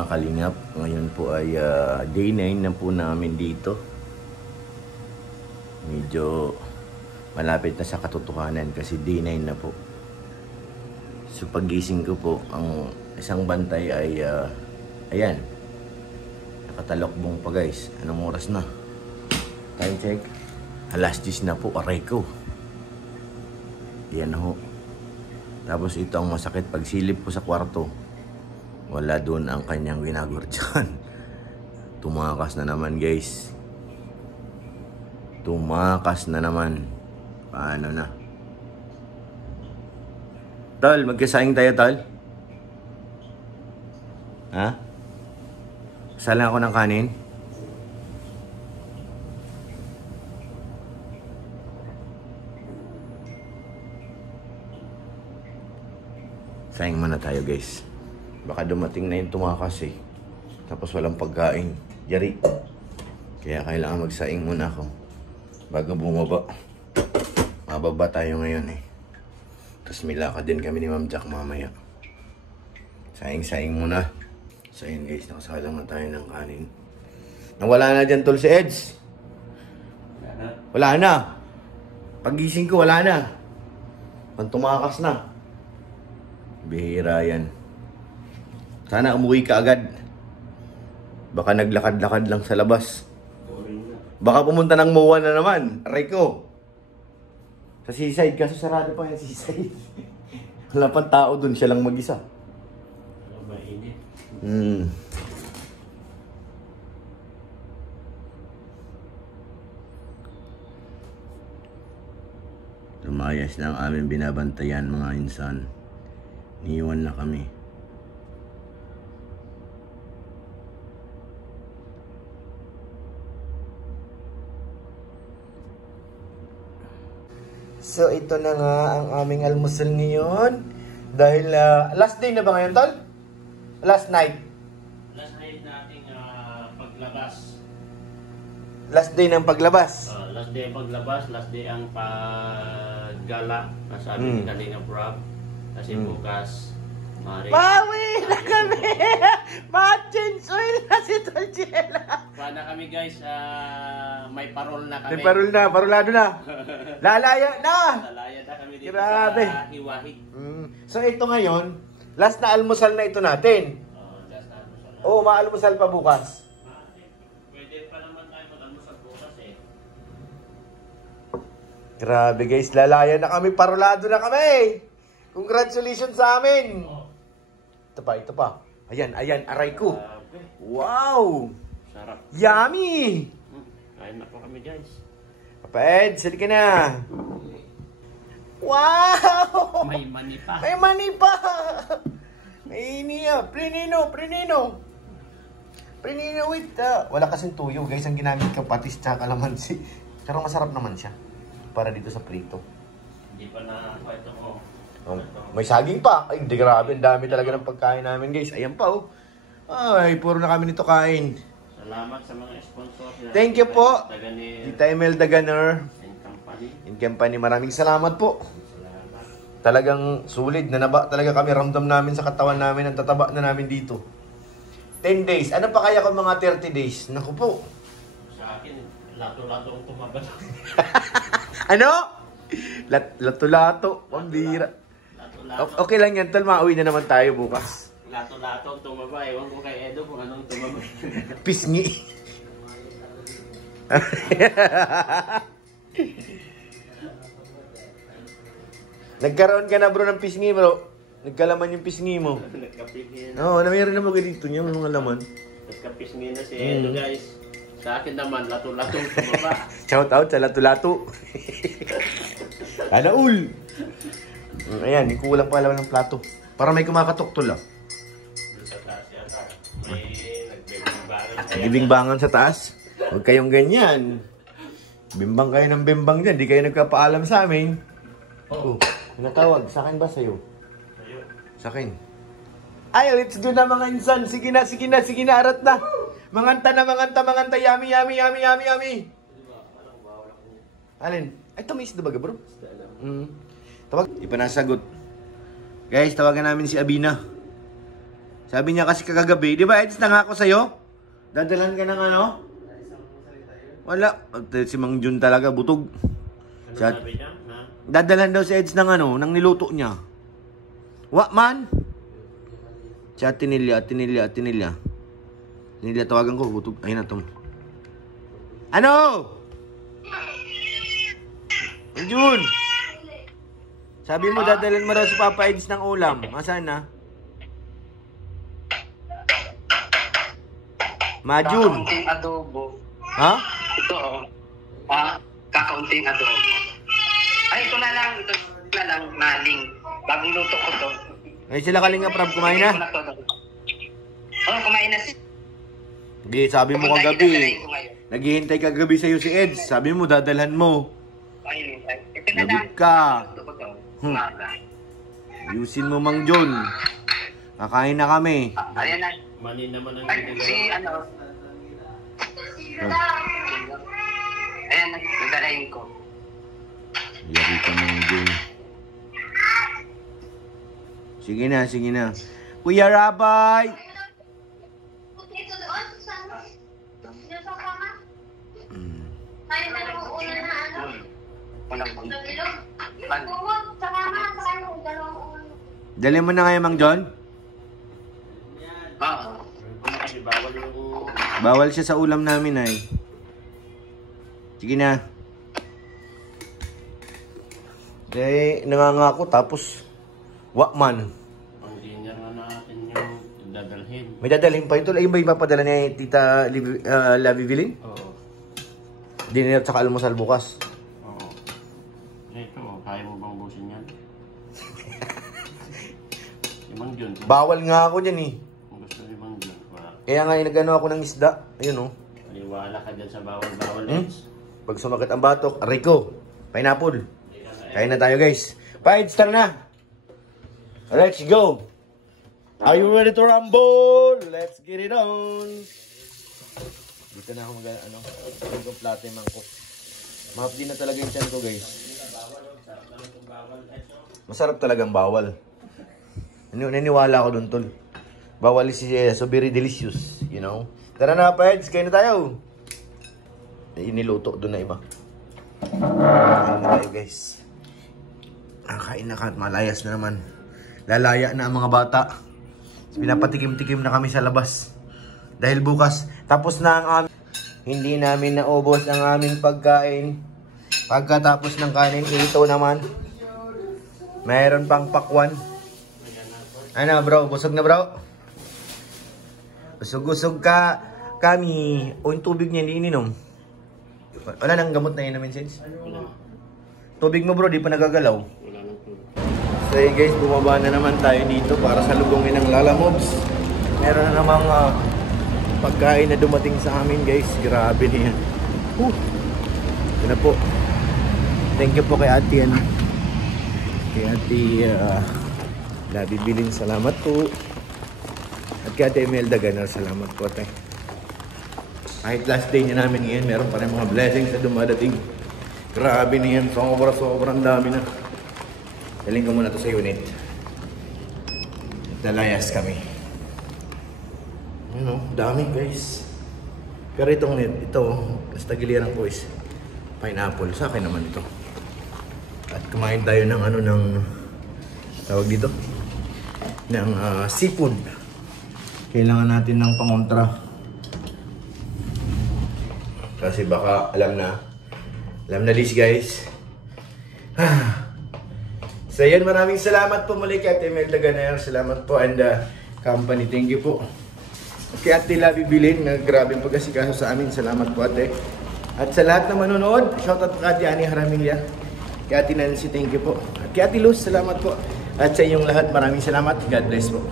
mga kalingap. Ngayon po ay day 9 na po namin dito. Medyo malapit na sa katotohanan kasi day 9 na po. So paggising ko po, ang isang bantay ay ayan, nakatalokbong pa guys. Anong oras na? Time check. Alas 10 na po, aray ko. Yan ho. Tapos ito ang masakit, pagsilip ko sa kwarto, wala doon ang kanyang ginagurdyan. Tumakas na naman guys. Tumakas na naman. Paano na? Tol, magkasaing tayo tol? Ha? Sala ako ng kanin? Saing muna tayo guys. Baka dumating na yung tumakas eh. Tapos walang pagkain. Yari. Kaya kailangan magsaing muna ako bago bumaba. Mababa tayo ngayon eh. Tapos may lakad din kami ni Ma'am Jack mamaya. Saing-saing muna. So yun guys, nakasalang na tayo ng kanin. Nawala na dyan tol si Eds. Wala na. Pagising ko wala na. Pag tumakas na. Bihira yan. Sana umuwi ka agad. Baka naglakad-lakad lang sa labas. Baka pumunta ng MOA na naman. Aray ko. Sa seaside, kaso sarado pa yung seaside. Wala pang tao dun, siya lang mag-isa. Mainit. Lumayas na ang aming binabantayan mga insan. Niiwan na kami. So ito na nga ang aming almusal ngayon. Dahil last day na ba ngayon tol? Last night? Last night nating paglabas. Last day ng paglabas? Last day ang paglabas, last day ang paggala. Nasabi ni Kalinga Prab. Kasi bukas, bawi na kami! Ma-change oil na si Tolchela! Paano kami guys, may parol na kami. May parol na, parolado na. Lalaya na! Lalaya na kami dito. Grabe. Sa Hiwahig. So ito ngayon, last na almusal na ito natin. Last na almusal na. Oo, maalmusal pa bukas. Pwede pa naman tayo mag-almusal bukas eh. Grabe guys, lalaya na kami, parolado na kami! Congratulations sa amin! Ito pa. Ayan, aray ko. Wow! Sarap. Yummy! Kain na po kami guys. Papa Ed, sali ka na. Wow! May mani pa. May mani pa! May niya. Prenino with wala kasing tuyo guys. Ang ginamit ko patis tsaka kalamansi. Pero masarap naman siya. Para dito sa prito. Hindi pa na ito ko. May saging pa. Ay, hindi grabe. Ang dami talaga ng pagkain namin guys. Ayan pa oh. Ay, puro na kami nito kain. Salamat sa mga sponsors. Thank you po. Ni Tita Imelda Gunner. In company. Maraming salamat po. Salamat. Talagang sulit. Nanaba talaga kami. Ramdam namin sa katawan namin. Ang tataba na namin dito. 10 days. Ano pa kaya kung mga 30 days? Naku po. Sa akin, lato-lato ang tumaba. Ano? Lato-lato. Pambira. Okay lang yan, tol. Mauwi na naman tayo bukas. Lato-lato ang tumaba. Ewan ko kay Edo kung anong tumaba. Pisngi. Nagkaroon ka na bro ng pisngi bro. Nagkalaman yung pisngi mo. Nagkapisngi na. Oo, mayroon na mga dito niya. Mga laman. Nagkapisngi na si Edo guys. Sa akin naman, lato-lato ang tumaba. Shout out sa lato-lato. Alaul. Ayan, kulang pa laman ng plato. Para may kumakatok tol ah. Sa taas yata. May nagbibingbangan. Nagbibingbangan sa taas. Huwag kayong ganyan. Bimbang kayo ng bimbang dyan. Di kayo nagkapaalam sa amin. Oh, natawag. Sa akin ba sa'yo? Sa'yo. Sa akin. Ay, let's do na mga insan. Sige na. Arat na. Manganta. Yummy. Alin? Ay, tamis na baga bro? Tawag. Di pa nasagot. Guys, tawagan namin si Abina. Sabi niya kasi kagabi, di ba Eds, nangako sa'yo? Dadalan ka ng ano? Wala. Si Mang Jun talaga, butog. Ano sabi niya? Na? Dadalan daw si Eds ng ano, ng niluto niya. What man? Si Atinilya. Tinilya, tawagan ko, butog. Ayun na to. Ano? Mang Jun! Sabi mo, dadalan mo daw si Papa Eds ng ulam. Asan na? Majun. Kakaunting adobo. Ha? Ito oh. Kakaunting adobo. Ay, ito na lang naling. Bagong luto ko to. Ay, sila Kalinga Prab, kumain na? Kumain na si. Hindi, sabi mo kagabi. Naghihintay kagabi sa'yo si Eds. Sabi mo, dadalhan mo. Lagot ka. Ayusin mo, Mang Jun. Kakain na kami. Ayan na. Mali naman ang Ay, si ano. Ayan, nagdalayin ko. Yari ka, Mang Jun. Sige na. Kuya Rabay! Ito doon, sana. Yung sa kama. Tayo na lang una na ano. Walang Sa bilog. Bumot, sa kama, sa kanya, dalawang ulo. Dali mo na kayo, Mang John? Oo. kasi bawal yung... Bawal siya sa ulam namin ay. Sige na. Dahil nangangako tapos wakman. Ang dinner nga natin yung dadalhin. May dadalhin pa ito. Ayun ba yung mapadala ni Tita Lavi Vilin? Oo. Dinner at saka almusal bukas. Oo. Ito, kaya mo bang busin yan? Imang Jun. Bawal nga ako dyan eh. Kung gusto ni Mang Jun, wala. Kaya nga nagano ako ng isda. Ayun oh. Maniwala ka dyan sa bawal-bawal. Pag sumakit ang batok, Rico, pineapple. Kain na tayo guys. Fight, start na. Let's go. Are you ready to rumble? Let's get it on. Dito na ako ano, yung plato yung mangkok. Mahapdi na talaga yung tiyan ko guys. Masarap talagang bawal. Naniwala ako dun tol. Bawal si so very delicious, you know. Tara na Fights, kain na tayo. Iniluto dun na iba. Kain na tayo guys. Kain na ka at malayas na naman. Lalaya na ang mga bata. Pinapatikim-tikim na kami sa labas. Dahil bukas, tapos na ang hindi namin naubos ang aming pagkain. Pagkatapos ng kanin, ito naman. Mayroon pang pakwan. Ano bro, busog na bro? Busog-busog ka kami. O yung tubig niya, hindi ininom. Wala nang gamot na inamin since. Tubig mo bro, di pa nagagalaw. So hey guys, bumaba na naman tayo dito para sa lugungin ng Lala Moves. Meron na namang pagkain na dumating sa amin guys. Grabe na yan. Ito na po. Thank you po kay Ate ano. Kay Ate Labi Bilin, salamat po. At kay Ate Imelda Ganar, salamat po ate. Kahit last day niya namin ngayon, meron pa rin mga blessings na dumadating. Grabe na yan. Sobrang dami na. Daling ko muna to sa unit. Dalayas kami. Ano, dami guys. Pero itong net, ito, basta giliran ko is pineapple. Sa akin naman ito. At kumain tayo ng ano, ng tawag dito, ng seafood. Kailangan natin ng pangontra. Kasi baka alam na this guys. So yan, maraming salamat po muli kay Ate Imelda Ganar. Salamat po and company, thank you po. Kay Ate Lavi Bilin, na grabing pag-asikaso sa amin. Salamat po ate. At sa lahat na manonood, shoutout po kay Ate Ani Haramilla. Kay Ate Nancy, thank you po. At kay Ate Luz, salamat po. At sa inyong lahat, maraming salamat. God bless po.